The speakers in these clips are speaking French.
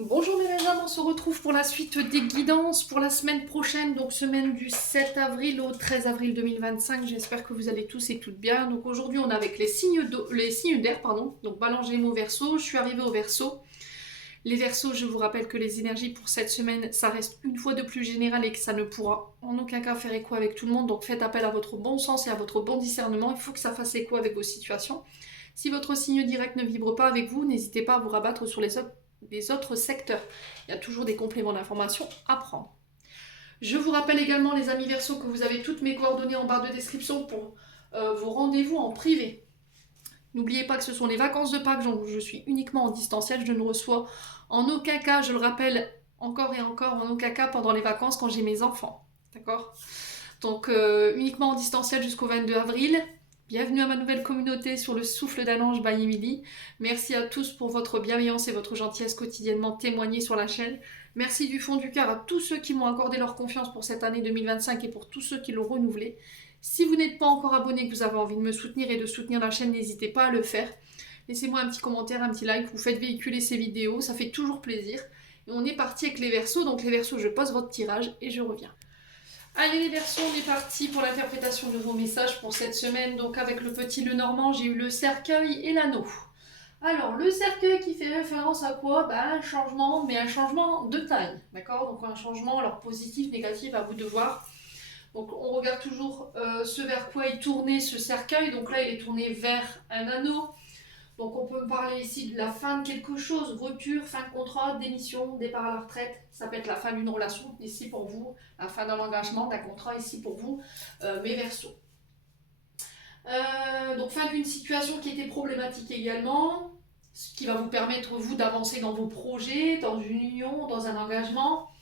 Bonjour mes Benjamins, on se retrouve pour la suite des guidances pour la semaine prochaine, donc semaine du 7 avril au 13 avril 2025. J'espère que vous allez tous et toutes bien. Donc aujourd'hui on est avec les signes d'air, donc Balance, Gémeaux, Verseau. Je suis arrivée au Verseau. Les Verseaux, je vous rappelle que les énergies pour cette semaine, ça reste une fois de plus général et que ça ne pourra en aucun cas faire écho avec tout le monde. Donc faites appel à votre bon sens et à votre bon discernement. Il faut que ça fasse écho avec vos situations. Si votre signe direct ne vibre pas avec vous, n'hésitez pas à vous rabattre sur les autres secteurs. Il y a toujours des compléments d'information à prendre. Je vous rappelle également, les amis Verseau, que vous avez toutes mes coordonnées en barre de description pour vos rendez-vous en privé. N'oubliez pas que ce sont les vacances de Pâques, donc je suis uniquement en distanciel. Je ne reçois en aucun cas, je le rappelle encore et encore, en aucun cas pendant les vacances quand j'ai mes enfants. D'accord? Donc uniquement en distanciel jusqu'au 22 avril. Bienvenue à ma nouvelle communauté sur le souffle d'un ange by Emily. Merci à tous pour votre bienveillance et votre gentillesse quotidiennement témoignée sur la chaîne. Merci du fond du cœur à tous ceux qui m'ont accordé leur confiance pour cette année 2025 et pour tous ceux qui l'ont renouvelée. Si vous n'êtes pas encore abonné et que vous avez envie de me soutenir et de soutenir la chaîne, n'hésitez pas à le faire. Laissez-moi un petit commentaire, un petit like, vous faites véhiculer ces vidéos, ça fait toujours plaisir. Et on est parti avec les Verseaux, donc les Verseaux, je pose votre tirage et je reviens. Allez les Verseaux, on est parti pour l'interprétation de vos messages pour cette semaine. Donc avec le petit Lenormand, j'ai eu le cercueil et l'anneau. Alors le cercueil qui fait référence à quoi? Un changement, mais un changement de taille. D'accord? Donc un changement, alors positif, négatif, à vous de voir. Donc on regarde toujours ce vers quoi est tourné ce cercueil. Donc là il est tourné vers un anneau. Donc on peut me parler ici de la fin de quelque chose, rupture, fin de contrat, démission, départ à la retraite. Ça peut être la fin d'une relation, ici pour vous, la fin d'un engagement, d'un contrat, ici pour vous, mes Verseaux. Donc fin d'une situation qui était problématique également, ce qui va vous permettre vous d'avancer dans vos projets, dans une union, dans un engagement.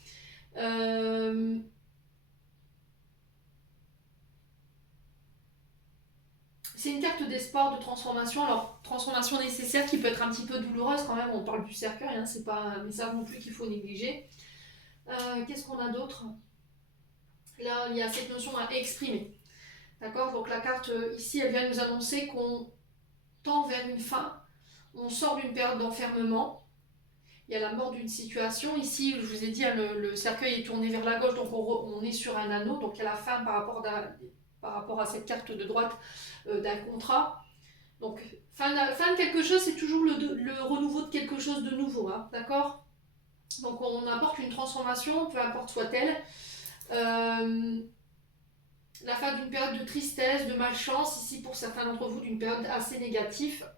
C'est une carte d'espoir, de transformation. Alors, transformation nécessaire qui peut être un petit peu douloureuse quand même. On parle du cercueil, hein, c'est pas un message non plus qu'il faut négliger. Qu'est-ce qu'on a d'autre? Là, il y a cette notion à exprimer. D'accord? Donc la carte ici, elle vient nous annoncer qu'on tend vers une fin. On sort d'une période d'enfermement. Il y a la mort d'une situation. Ici, je vous ai dit, hein, le cercueil est tourné vers la gauche, donc on est sur un anneau. Donc il y a la fin par rapport à cette carte de droite d'un contrat. Donc, fin de quelque chose, c'est toujours le renouveau de quelque chose de nouveau, hein, d'accord? Donc, on apporte une transformation, peu importe soit-elle. La fin d'une période de tristesse, de malchance, ici pour certains d'entre vous, d'une période assez négative.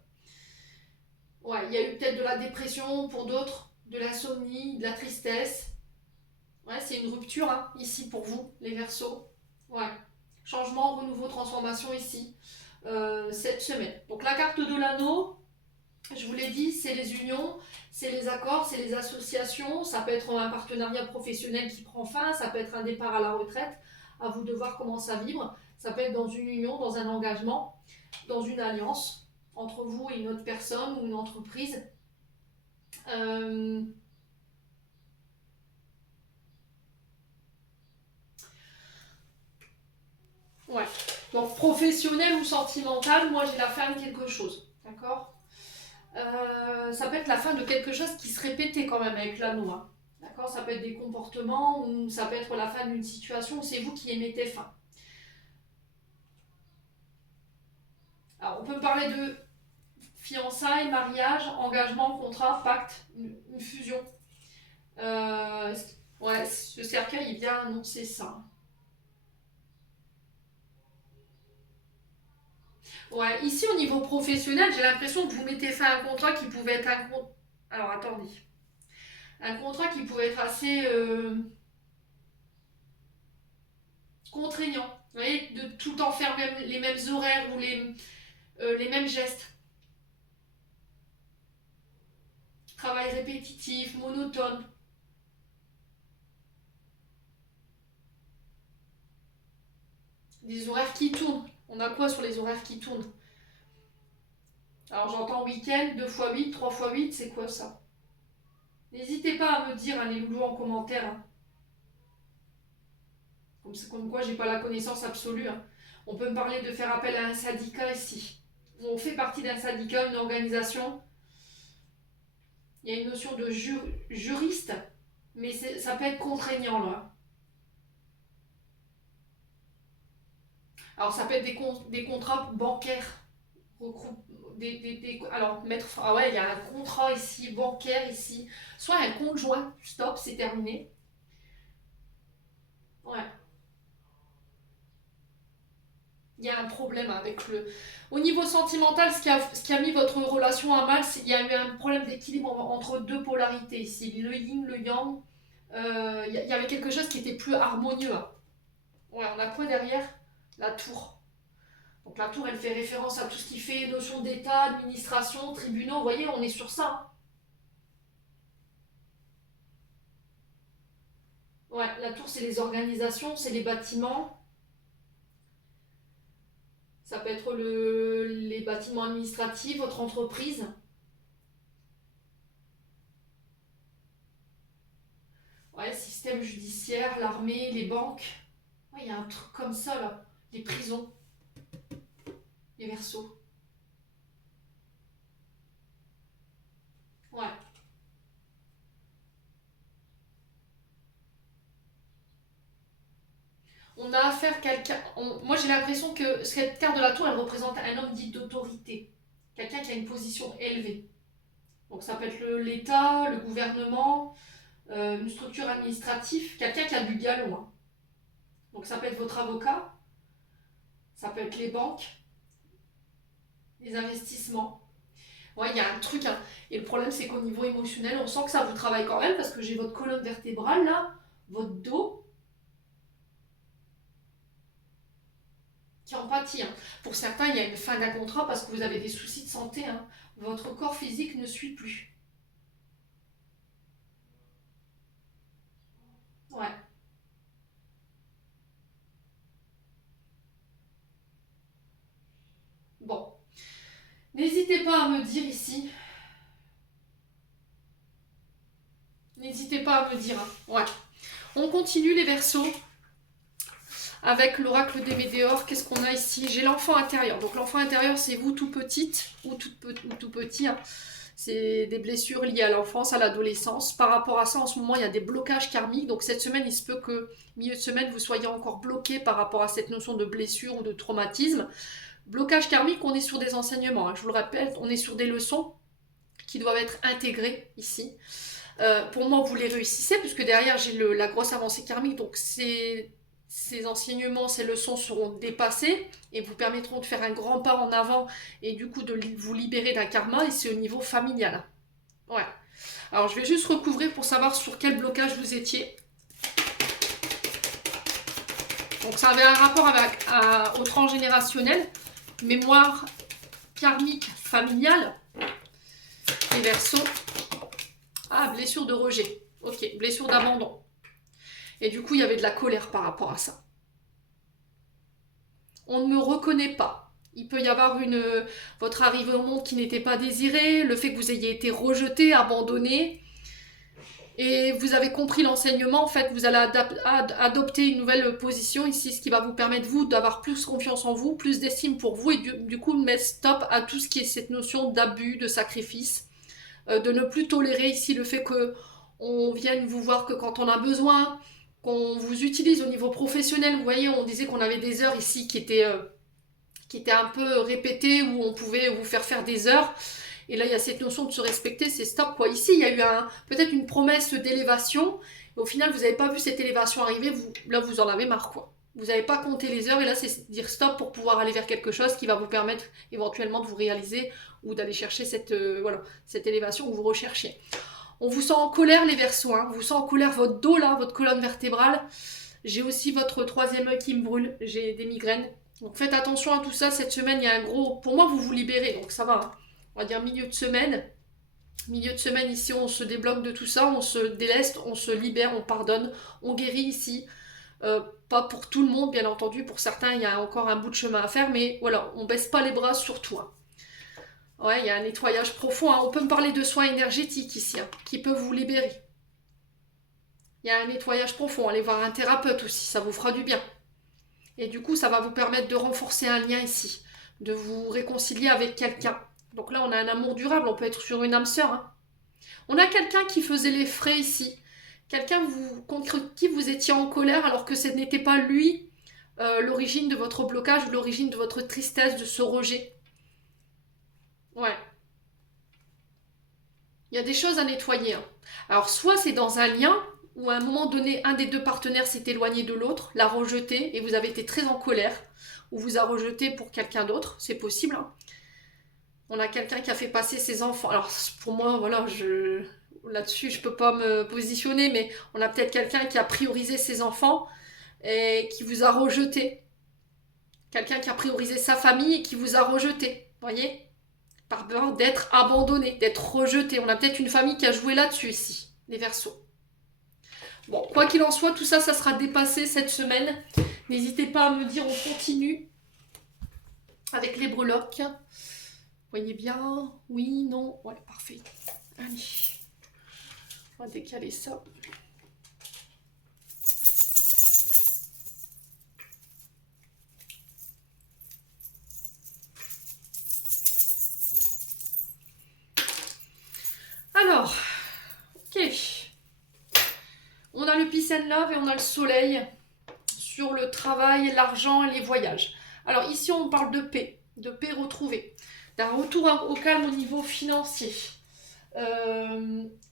Ouais, il y a eu peut-être de la dépression, pour d'autres, de l'insomnie, de la tristesse. Ouais, c'est une rupture, hein, ici pour vous, les Verseaux. Ouais, changement, renouveau, transformation ici, cette semaine. Donc, la carte de l'anneau, je vous l'ai dit, c'est les unions, c'est les accords, c'est les associations. Ça peut être un partenariat professionnel qui prend fin, ça peut être un départ à la retraite. À vous de voir comment ça vibre. Ça peut être dans une union, dans un engagement, dans une alliance entre vous et une autre personne ou une entreprise. Ouais. Donc professionnel ou sentimental, moi j'ai la fin de quelque chose. D'accord? Ça peut être la fin de quelque chose qui se répétait quand même avec l'anneau. Hein. D'accord? Ça peut être des comportements ou ça peut être la fin d'une situation où c'est vous qui y mettez fin. Alors on peut parler de fiançailles, mariage, engagement, contrat, pacte, une fusion. Ouais, ce cercueil il vient annoncer ça. Ouais, ici au niveau professionnel, j'ai l'impression que vous mettez fin à un contrat qui pouvait être un contrat. Alors attendez. Un contrat qui pouvait être assez contraignant. Vous voyez, de tout le temps faire les mêmes horaires ou les mêmes gestes. Travail répétitif, monotone. Des horaires qui tournent. On a quoi sur les horaires qui tournent? Alors j'entends week-end, 2 fois 8, 3 fois 8, c'est quoi ça? N'hésitez pas à me dire, hein, les loulous en commentaire. Hein. Comme quoi j'ai pas la connaissance absolue. Hein. On peut me parler de faire appel à un syndicat ici. On fait partie d'un syndicat, une organisation. Il y a une notion de juriste, mais ça peut être contraignant là. Alors ça peut être des contrats bancaires. Alors, ah ouais, il y a un contrat ici, bancaire ici. Soit un compte joint, stop, c'est terminé. Ouais. Il y a un problème avec le. Au niveau sentimental, ce qui a mis votre relation à mal, il y a eu un problème d'équilibre entre deux polarités ici, le yin, le yang. Il y avait quelque chose qui était plus harmonieux, hein. Ouais, on a quoi derrière? La tour. Donc la tour, elle fait référence à tout ce qui fait notion d'État, administration, tribunaux. Vous voyez, on est sur ça, hein. Ouais, la tour, c'est les organisations, c'est les bâtiments. Ça peut être les bâtiments administratifs, votre entreprise. Ouais, système judiciaire, l'armée, les banques. Ouais, il y a un truc comme ça là. Les prisons, les versos. Ouais. On a affaire à quelqu'un. Moi j'ai l'impression que cette carte de la tour, elle représente un homme dit d'autorité. Quelqu'un qui a une position élevée. Donc ça peut être l'État, le gouvernement, une structure administrative, quelqu'un qui a du galon, hein. Donc ça peut être votre avocat, ça peut être les banques, les investissements. Ouais, il y a un truc, hein. Et le problème, c'est qu'au niveau émotionnel, on sent que ça vous travaille quand même parce que j'ai votre colonne vertébrale là, votre dos qui empathie, hein. Pour certains, il y a une fin d'un contrat parce que vous avez des soucis de santé, hein. Votre corps physique ne suit plus. Ouais. Bon. N'hésitez pas à me dire ici. N'hésitez pas à me dire, hein. Ouais. On continue les versos avec l'oracle des Médéors. Qu'est-ce qu'on a ici? J'ai l'enfant intérieur. Donc l'enfant intérieur, c'est vous tout petite ou tout petit, hein. C'est des blessures liées à l'enfance, à l'adolescence. Par rapport à ça, en ce moment, il y a des blocages karmiques. Donc cette semaine, il se peut que, milieu de semaine, vous soyez encore bloqué par rapport à cette notion de blessure ou de traumatisme. Blocage karmique, on est sur des enseignements, hein. Je vous le répète, on est sur des leçons qui doivent être intégrées ici. Pour moi, vous les réussissez, puisque derrière, j'ai la grosse avancée karmique. Donc ces enseignements, ces leçons seront dépassés et vous permettront de faire un grand pas en avant et du coup de vous libérer d'un karma, et c'est au niveau familial. Ouais. Alors je vais juste recouvrir pour savoir sur quel blocage vous étiez. Donc ça avait un rapport avec au transgénérationnel, mémoire karmique familiale, les versos. Ah, blessure de rejet. Ok, blessure d'abandon. Et du coup, il y avait de la colère par rapport à ça. On ne me reconnaît pas. Il peut y avoir votre arrivée au monde qui n'était pas désirée, le fait que vous ayez été rejeté, abandonné, et vous avez compris l'enseignement. En fait, vous allez adopter une nouvelle position ici, ce qui va vous permettre, vous, d'avoir plus confiance en vous, plus d'estime pour vous, et du coup, de mettre stop à tout ce qui est cette notion d'abus, de sacrifice, de ne plus tolérer ici le fait qu'on vienne vous voir que quand on a besoin, qu'on vous utilise au niveau professionnel. Vous voyez, on disait qu'on avait des heures ici qui étaient un peu répétées, où on pouvait vous faire des heures. Et là, il y a cette notion de se respecter, c'est stop, quoi. Ici, il y a eu peut-être une promesse d'élévation, et au final, vous n'avez pas vu cette élévation arriver, là, vous en avez marre, quoi. Vous n'avez pas compté les heures, et là, c'est dire stop pour pouvoir aller vers quelque chose qui va vous permettre éventuellement de vous réaliser ou d'aller chercher cette élévation que vous recherchiez. On vous sent en colère, les Verseaux, hein. On vous sent en colère, votre dos, là, votre colonne vertébrale. J'ai aussi votre troisième œil qui me brûle, j'ai des migraines. Donc faites attention à tout ça, cette semaine, il y a un gros... Pour moi, vous vous libérez, donc ça va, hein. On va dire milieu de semaine. Milieu de semaine, ici, on se débloque de tout ça, on se déleste, on se libère, on pardonne, on guérit ici. Pas pour tout le monde, bien entendu. Pour certains, il y a encore un bout de chemin à faire, mais voilà, on baisse pas les bras surtout, hein. Ouais, il y a un nettoyage profond, hein. On peut me parler de soins énergétiques ici, hein, qui peuvent vous libérer. Il y a un nettoyage profond. Allez voir un thérapeute aussi, ça vous fera du bien. Et du coup, ça va vous permettre de renforcer un lien ici, de vous réconcilier avec quelqu'un. Donc là, on a un amour durable, on peut être sur une âme sœur, hein. On a quelqu'un qui faisait les frais ici. Quelqu'un contre qui vous étiez en colère alors que ce n'était pas lui l'origine de votre blocage ou l'origine de votre tristesse, de ce rejet. Ouais. Il y a des choses à nettoyer, hein. Alors, soit c'est dans un lien où à un moment donné, un des deux partenaires s'est éloigné de l'autre, l'a rejeté et vous avez été très en colère, ou vous a rejeté pour quelqu'un d'autre, c'est possible, hein. On a quelqu'un qui a fait passer ses enfants. Alors, pour moi, voilà, là-dessus, je peux pas me positionner, mais on a peut-être quelqu'un qui a priorisé ses enfants et qui vous a rejeté. Quelqu'un qui a priorisé sa famille et qui vous a rejeté. Voyez? Par peur d'être abandonné, d'être rejeté. On a peut-être une famille qui a joué là-dessus ici, les Verseaux. Bon, quoi qu'il en soit, tout ça, ça sera dépassé cette semaine. N'hésitez pas à me dire, on continue avec les breloques. Voyez bien? Oui, non? Ouais, parfait. Allez, on va décaler ça. Alors, ok. On a le Peace and Love et on a le Soleil sur le travail, l'argent et les voyages. Alors ici, on parle de paix retrouvée, d'un retour au calme au niveau financier.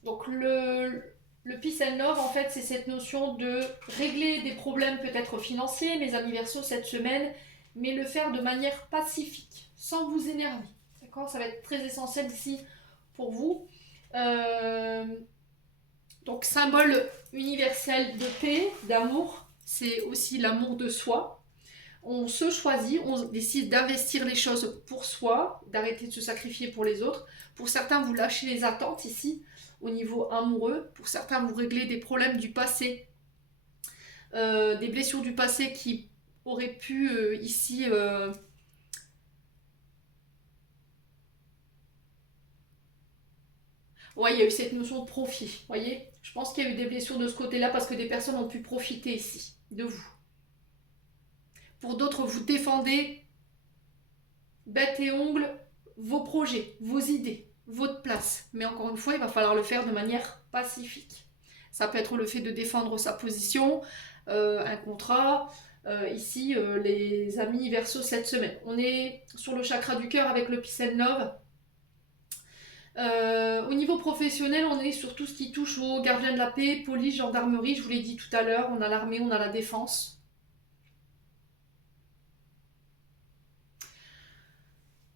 Donc le Peace and Love, en fait, c'est cette notion de régler des problèmes peut-être financiers, mes amis Verseaux, cette semaine, mais le faire de manière pacifique, sans vous énerver. D'accord? Ça va être très essentiel ici pour vous. Donc, symbole universel de paix, d'amour, c'est aussi l'amour de soi. On se choisit, on décide d'investir les choses pour soi, d'arrêter de se sacrifier pour les autres. Pour certains, vous lâchez les attentes ici, au niveau amoureux. Pour certains, vous réglez des problèmes du passé, des blessures du passé qui auraient pu ici... Ouais, il y a eu cette notion de profit, voyez. Je pense qu'il y a eu des blessures de ce côté-là parce que des personnes ont pu profiter ici de vous. Pour d'autres, vous défendez bête et ongles vos projets, vos idées, votre place. Mais encore une fois, il va falloir le faire de manière pacifique. Ça peut être le fait de défendre sa position, un contrat. Ici, les amis Verseaux cette semaine. On est sur le chakra du cœur avec le Peace and Love. Au niveau professionnel, on est sur tout ce qui touche aux gardiens de la paix, police, gendarmerie, je vous l'ai dit tout à l'heure, on a l'armée, on a la défense.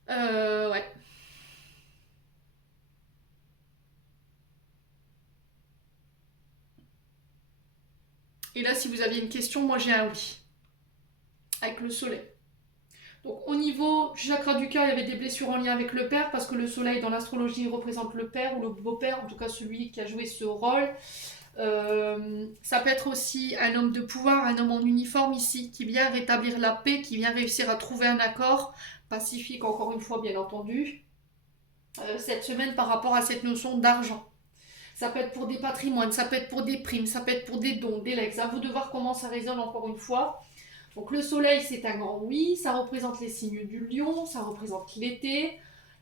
Ouais. Et là, si vous aviez une question, moi j'ai un oui. Avec le soleil. Donc au niveau du chakra du cœur, il y avait des blessures en lien avec le père, parce que le soleil dans l'astrologie représente le père ou le beau-père, en tout cas celui qui a joué ce rôle. Ça peut être aussi un homme de pouvoir, un homme en uniforme ici, qui vient rétablir la paix, qui vient réussir à trouver un accord pacifique, encore une fois bien entendu, cette semaine par rapport à cette notion d'argent. Ça peut être pour des patrimoines, ça peut être pour des primes, ça peut être pour des dons, des legs. À vous de voir comment ça résonne encore une fois. Donc le soleil, c'est un grand oui, ça représente les signes du lion, ça représente l'été.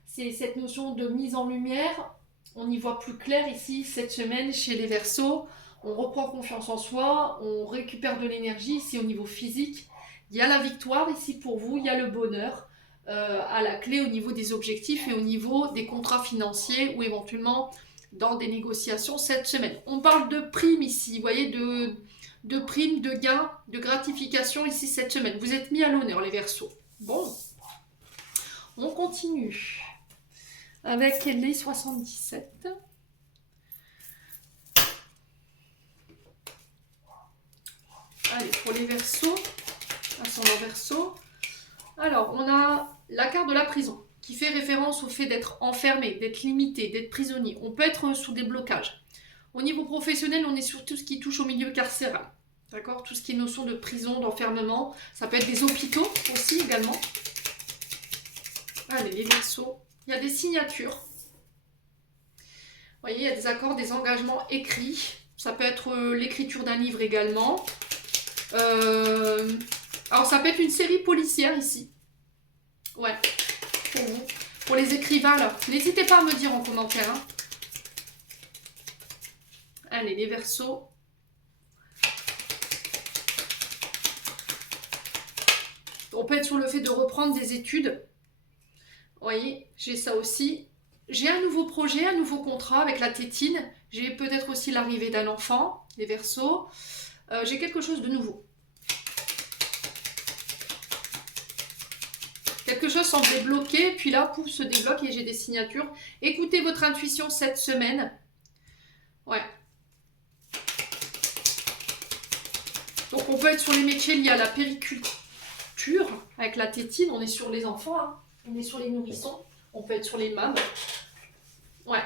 C'est cette notion de mise en lumière. On y voit plus clair ici cette semaine chez les Verseaux. On reprend confiance en soi, on récupère de l'énergie ici au niveau physique. Il y a la victoire ici pour vous, il y a le bonheur à la clé au niveau des objectifs et au niveau des contrats financiers ou éventuellement dans des négociations cette semaine. On parle de primes ici, vous voyez, de primes, de gains, de gratification ici cette semaine. Vous êtes mis à l'honneur les Verseaux. Bon, on continue avec les 77. Allez, pour les Verseaux, ascendant Verseau. Alors, on a la carte de la prison qui fait référence au fait d'être enfermé, d'être limité, d'être prisonnier. On peut être sous des blocages. Au niveau professionnel, on est sur tout ce qui touche au milieu carcéral. D'accord? Tout ce qui est notion de prison, d'enfermement. Ça peut être des hôpitaux aussi également. Allez, les Verseaux. Il y a des signatures. Vous voyez, il y a des accords, des engagements écrits. Ça peut être l'écriture d'un livre également. Alors, ça peut être une série policière ici. Ouais, pour vous. Pour les écrivains, là. N'hésitez pas à me dire en commentaire. Hein. Allez, les Verseaux. On peut être sur le fait de reprendre des études. Vous voyez, j'ai ça aussi. J'ai un nouveau projet, un nouveau contrat avec la tétine. J'ai peut-être aussi l'arrivée d'un enfant, les Verseaux. J'ai quelque chose de nouveau. Quelque chose semblait bloqué, puis là, pouf, se débloque et j'ai des signatures. Écoutez votre intuition cette semaine. Ouais. Donc on peut être sur les métiers liés à la périculture, avec la tétine, on est sur les enfants, hein. On est sur les nourrissons, on peut être sur les mâmes. Ouais.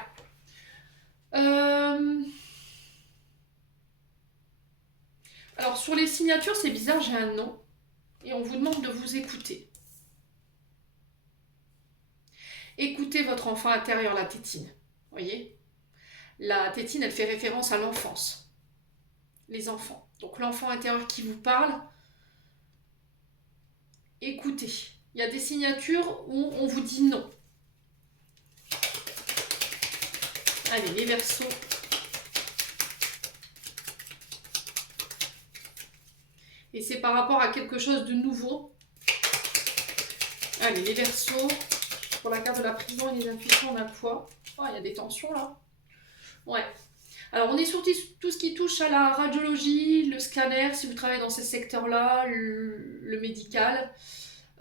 Alors sur les signatures, c'est bizarre, j'ai un nom. Et on vous demande de vous écouter. Écoutez votre enfant intérieur, la tétine. Vous voyez? La tétine, elle fait référence à l'enfance. Les enfants. Donc l'enfant intérieur qui vous parle, écoutez. Il y a des signatures où on vous dit non. Allez, les Verseaux. Et c'est par rapport à quelque chose de nouveau. Allez, les Verseaux. Pour la carte de la prison et les intuitions, on a quoi? Oh, il y a des tensions là. Ouais. Alors, on est sur tout ce qui touche à la radiologie, le scanner, si vous travaillez dans ces secteurs-là, le médical.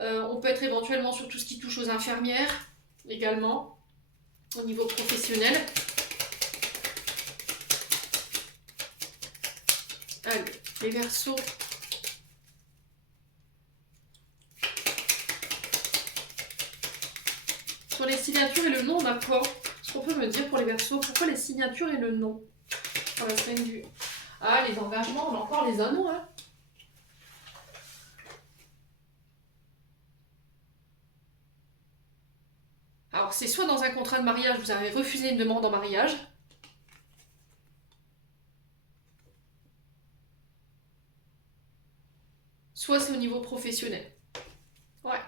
On peut être éventuellement sur tout ce qui touche aux infirmières, également, au niveau professionnel. Allez, les Verseaux. Sur les signatures et le nom, on a quoi? Est-ce qu'on peut me dire pour les Verseaux, pourquoi les signatures et le nom? Dans la semaine du... Ah, les engagements, on a encore les anneaux, hein. Alors, c'est soit dans un contrat de mariage, vous avez refusé une demande en mariage, soit c'est au niveau professionnel. Ouais.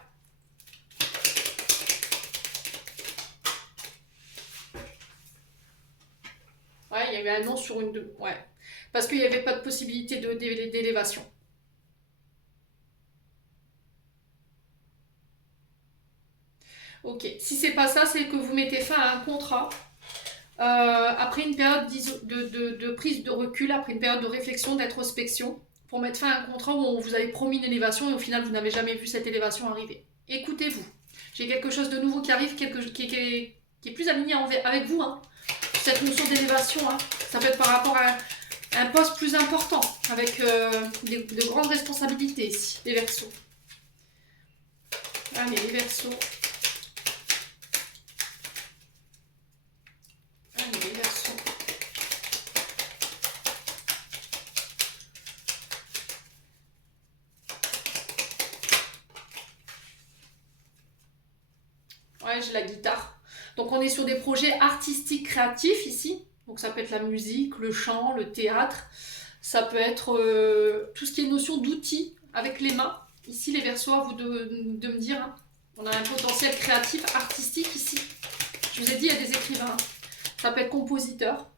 Ouais, il y avait un non sur une... Ouais. Parce qu'il n'y avait pas de possibilité d'élévation. Ok. Si c'est pas ça, c'est que vous mettez fin à un contrat. Après une période de prise de recul, après une période de réflexion, d'introspection, pour mettre fin à un contrat où on vous avait promis une élévation et au final vous n'avez jamais vu cette élévation arriver. Écoutez-vous. J'ai quelque chose de nouveau qui arrive, qui est plus aligné avec vous, hein. Cette notion d'élévation, hein. Ça peut être par rapport à un poste plus important, avec de grandes responsabilités ici, les Verseaux. Allez, les Verseaux. Allez, les Verseaux. Ouais, j'ai la guitare. Donc on est sur des projets artistiques créatifs ici. Donc ça peut être la musique, le chant, le théâtre. Ça peut être tout ce qui est notion d'outils avec les mains. Ici, les Verseaux, à vous de me dire, hein. On a un potentiel créatif, artistique ici. Je vous ai dit, il y a des écrivains. Ça peut être compositeur.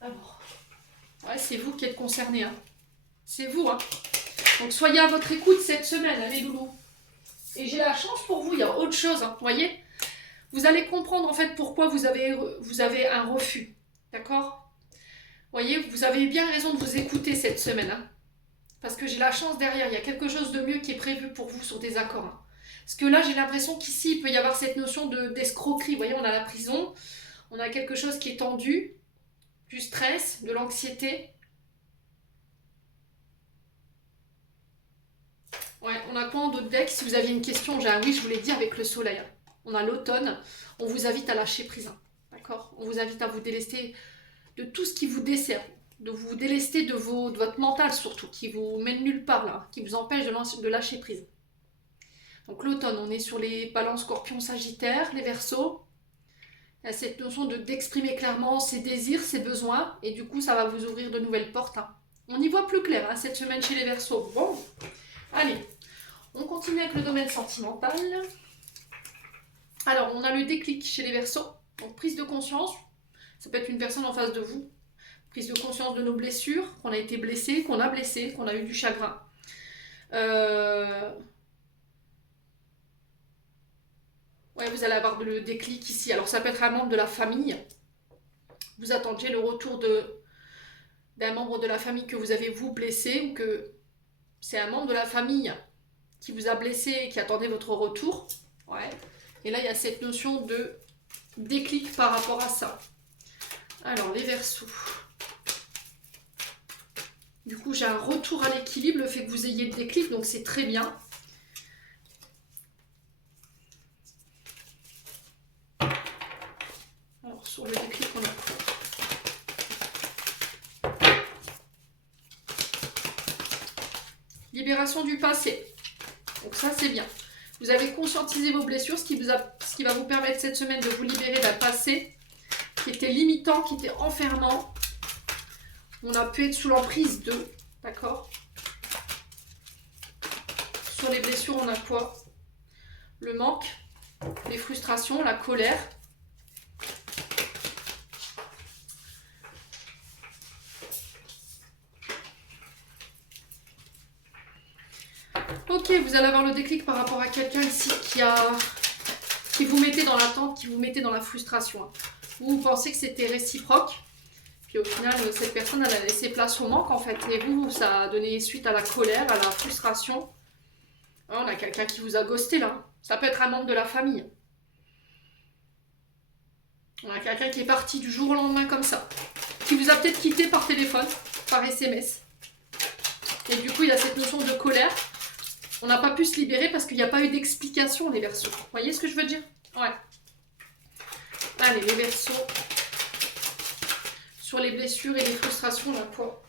Alors, ouais, c'est vous qui êtes concernés, hein. C'est vous, hein. Donc soyez à votre écoute cette semaine, hein, les loulous. Et j'ai la chance pour vous, il y a autre chose, hein, vous voyez. Vous allez comprendre en fait pourquoi vous avez un refus, d'accord? Vous voyez, vous avez bien raison de vous écouter cette semaine, hein, parce que j'ai la chance derrière, il y a quelque chose de mieux qui est prévu pour vous sur des accords, hein. Parce que là, j'ai l'impression qu'ici, il peut y avoir cette notion d'escroquerie. Vous voyez, on a la prison, on a quelque chose qui est tendu, du stress, de l'anxiété. Ouais, on a quoi en d'autres decks? Si vous aviez une question, j'ai un oui, je vous l'ai dit, avec le soleil. On a l'automne, on vous invite à lâcher prise, hein, d'accord? On vous invite à vous délester de tout ce qui vous dessert, de vous délester de votre mental surtout, qui vous mène nulle part là, qui vous empêche de lâcher prise. Donc l'automne, on est sur les balances scorpions sagittaires, les Verseaux. Il y a cette notion d'exprimer clairement ses désirs, ses besoins, et du coup ça va vous ouvrir de nouvelles portes, hein. On y voit plus clair hein, cette semaine chez les Verseaux. Bon, allez, on continue avec le domaine sentimental. Alors, on a le déclic chez les Verseaux. Donc, prise de conscience. Ça peut être une personne en face de vous. Prise de conscience de nos blessures, qu'on a été blessé, qu'on a eu du chagrin. Ouais, vous allez avoir le déclic ici. Alors, ça peut être un membre de la famille. Vous attendiez le retour d'un membre de la famille que vous avez vous blessé ou que c'est un membre de la famille qui vous a blessé et qui attendait votre retour. Ouais. Et là, il y a cette notion de déclic par rapport à ça. Alors, les Verseaux. Du coup, j'ai un retour à l'équilibre, le fait que vous ayez le déclic, donc c'est très bien. Alors, sur le déclic, on a libération du passé. Donc ça, c'est bien. Vous avez conscientisé vos blessures, ce qui va vous permettre cette semaine de vous libérer d'un passé qui était limitant, qui était enfermant. On a pu être sous l'emprise de, d'accord? Sur les blessures, on a quoi? Le manque, les frustrations, la colère. Ok, vous allez avoir le déclic par rapport à quelqu'un ici qui vous mettait dans l'attente, qui vous mettait dans la frustration. Vous pensez que c'était réciproque, puis au final, cette personne, elle a laissé place au manque en fait. Et vous, ça a donné suite à la colère, à la frustration. On a quelqu'un qui vous a ghosté là. Ça peut être un membre de la famille. On a quelqu'un qui est parti du jour au lendemain comme ça. Qui vous a peut-être quitté par téléphone, par SMS. Et du coup, il y a cette notion de colère. On n'a pas pu se libérer parce qu'il n'y a pas eu d'explication, les Verseaux. Vous voyez ce que je veux dire? Ouais. Allez, les Verseaux. Sur les blessures et les frustrations, on a quoi?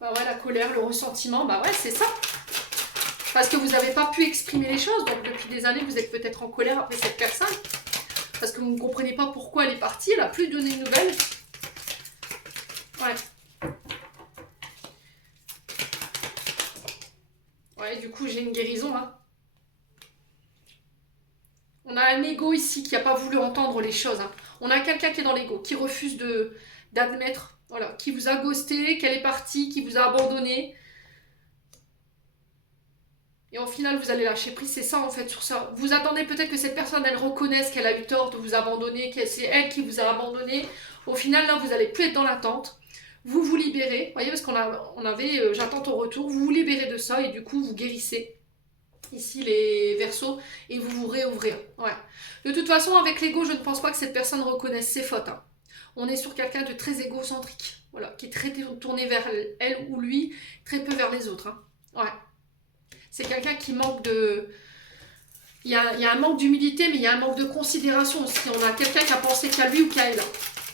Bah ouais, la colère, le ressentiment, bah ouais, c'est ça. Parce que vous n'avez pas pu exprimer les choses. Donc depuis des années, vous êtes peut-être en colère après cette personne. Parce que vous ne comprenez pas pourquoi elle est partie. Elle n'a plus donné de nouvelles. Ouais. Ouais, du coup, j'ai une guérison. Hein. On a un ego ici qui n'a pas voulu entendre les choses. Hein. On a quelqu'un qui est dans l'ego, qui refuse d'admettre, voilà, qui vous a ghosté, qu'elle est partie, qui vous a abandonné. Et au final, vous allez lâcher prise, c'est ça en fait sur ça. Vous attendez peut-être que cette personne, elle reconnaisse qu'elle a eu tort de vous abandonner, que c'est elle qui vous a abandonné. Au final, là, vous n'allez plus être dans l'attente. Vous vous libérez, vous voyez, parce qu'on avait j'attends ton retour, vous vous libérez de ça et du coup, vous guérissez. Ici, les Verseaux, et vous vous réouvrez. Ouais. De toute façon, avec l'ego, je ne pense pas que cette personne reconnaisse ses fautes. Hein. On est sur quelqu'un de très égocentrique, voilà, qui est très tourné vers elle ou lui, très peu vers les autres. Hein. Ouais. C'est quelqu'un qui manque de... Il y a un manque d'humilité, mais il y a un manque de considération aussi. On a quelqu'un qui a pensé qu'à lui ou qu'à elle,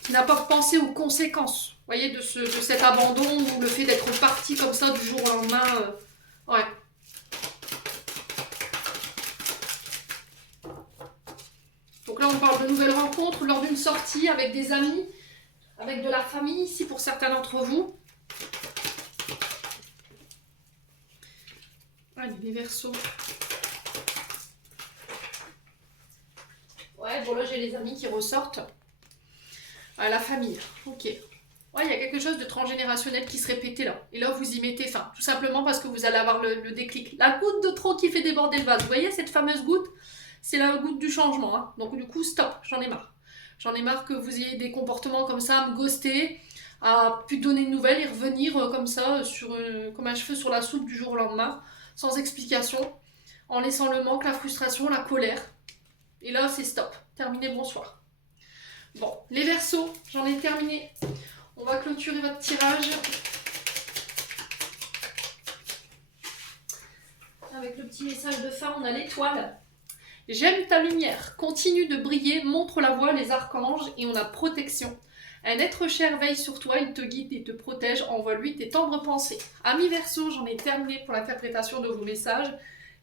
qui n'a pas pensé aux conséquences, vous voyez, de cet abandon ou le fait d'être parti comme ça du jour au lendemain. Ouais. Donc là, on parle de nouvelles rencontres lors d'une sortie avec des amis, avec de la famille ici pour certains d'entre vous. Allez, les Verseaux. Ouais, bon là, j'ai les amis qui ressortent. La famille, ok. Ouais, il y a quelque chose de transgénérationnel qui se répétait là. Et là, vous y mettez fin. Tout simplement parce que vous allez avoir le déclic. La goutte de trop qui fait déborder le vase. Vous voyez cette fameuse goutte? C'est la goutte du changement. Hein. Donc du coup, stop, j'en ai marre. J'en ai marre que vous ayez des comportements comme ça, à me ghoster, à plus donner de nouvelles et revenir comme ça, comme un cheveu sur la soupe du jour au lendemain, sans explication, en laissant le manque, la frustration, la colère. Et là, c'est stop. Terminé, bonsoir. Bon, les Verseaux, j'en ai terminé. On va clôturer votre tirage. Avec le petit message de fin, on a l'étoile. J'aime ta lumière, continue de briller, montre la voie, les archanges, et on a protection. Un être cher veille sur toi, il te guide et te protège, envoie-lui tes tendres pensées. Amis Verseaux, j'en ai terminé pour l'interprétation de vos messages.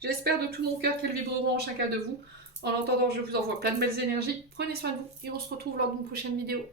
J'espère de tout mon cœur qu'elles vibreront en chacun de vous. En attendant, je vous envoie plein de belles énergies. Prenez soin de vous et on se retrouve lors d'une prochaine vidéo.